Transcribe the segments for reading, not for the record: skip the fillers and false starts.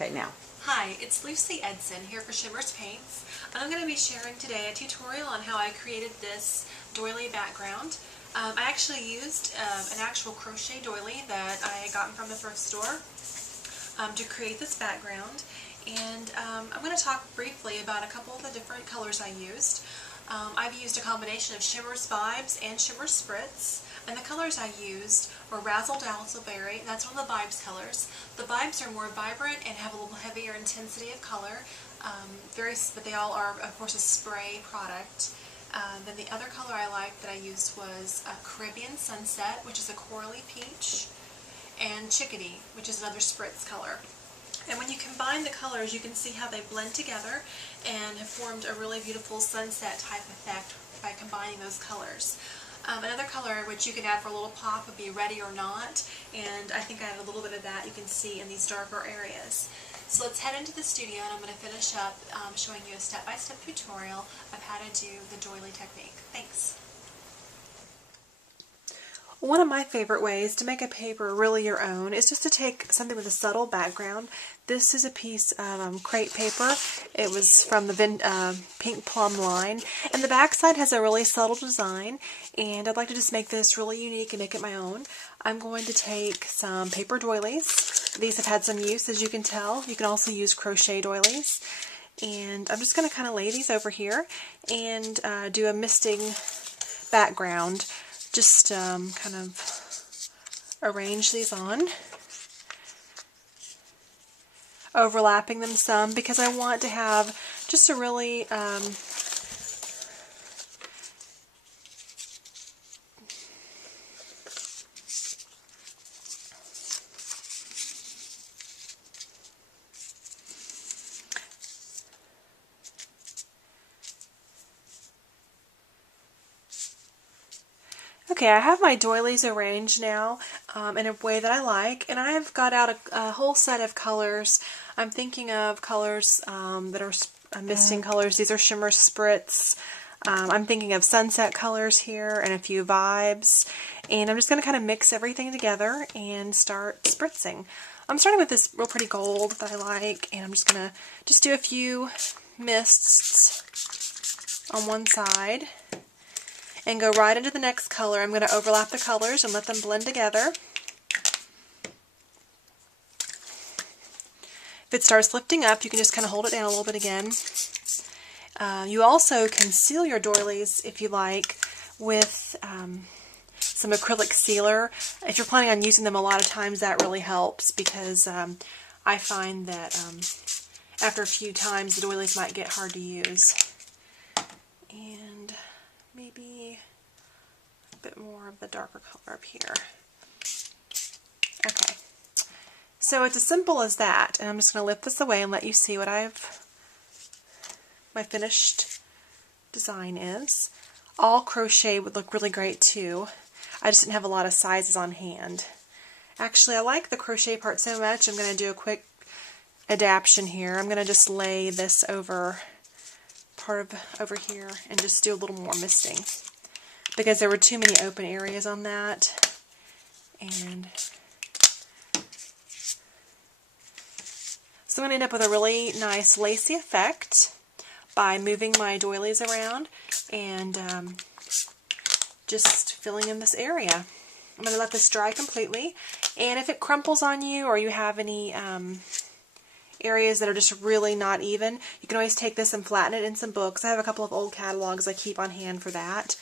Okay, now. Hi, it's Lucy Edson here for Shimmerz Paints. I'm going to be sharing today a tutorial on how I created this doily background. I actually used an actual crochet doily that I had gotten from the thrift store to create this background. And I'm going to talk briefly about a couple of the different colors I used. I've used a combination of Shimmers Vibez and Shimmers Spritz, and the colors I used were Razzle Dazzle Berry. That's one of the Vibez colors. The Vibez are more vibrant and have a little heavier intensity of color, but they all are, of course, a spray product. Then the other color I liked that I used was Caribbean Sunset, which is a corally peach, and Chickadee, which is another Spritz color. And when you combine the colors, you can see how they blend together and have formed a really beautiful sunset type effect by combining those colors. Another color which you can add for a little pop would be Ready or Not, and I think I added a little bit of that you can see in these darker areas. So let's head into the studio and I'm going to finish up showing you a step-by-step tutorial of how to do the doily technique. Thanks! One of my favorite ways to make a paper really your own is just to take something with a subtle background. This is a piece of crepe paper. It was from the Pink Plum line, and the back side has a really subtle design, and I'd like to just make this really unique and make it my own. I'm going to take some paper doilies. These have had some use, as you can tell. You can also use crochet doilies, and I'm just going to kind of lay these over here and do a misting background. Just kind of arrange these on, overlapping them some because I want to have just a really Okay, I have my doilies arranged now in a way that I like, and I have got out a whole set of colors. I'm thinking of colors that are misting colors. These are Shimmers Spritz. I'm thinking of sunset colors here and a few Vibez, and I'm just going to kind of mix everything together and start spritzing. I'm starting with this real pretty gold that I like, and I'm just going to just do a few mists on one side and go right into the next color. I'm going to overlap the colors and let them blend together. If it starts lifting up, you can just kind of hold it down a little bit again. You also can seal your doilies, if you like, with some acrylic sealer. If you're planning on using them a lot of times, that really helps because I find that after a few times the doilies might get hard to use. And maybe a bit more of the darker color up here. Okay, so it's as simple as that, and I'm just going to lift this away and let you see what my finished design is. All crochet would look really great too. I just didn't have a lot of sizes on hand. Actually, I like the crochet part so much, I'm going to do a quick adaptation here. I'm going to just lay this over here and just do a little more misting because there were too many open areas on that. And so I'm going to end up with a really nice lacy effect by moving my doilies around and just filling in this area. I'm going to let this dry completely, and if it crumples on you or you have any areas that are just really not even, you can always take this and flatten it in some books. I have a couple of old catalogs I keep on hand for that.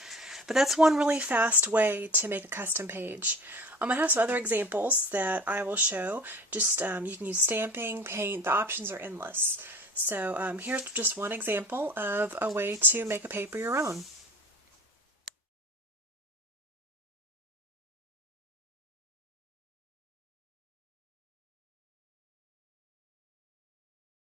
But that's one really fast way to make a custom page. I have some other examples that I will show. Just you can use stamping, paint, the options are endless. So here's just one example of a way to make a paper your own.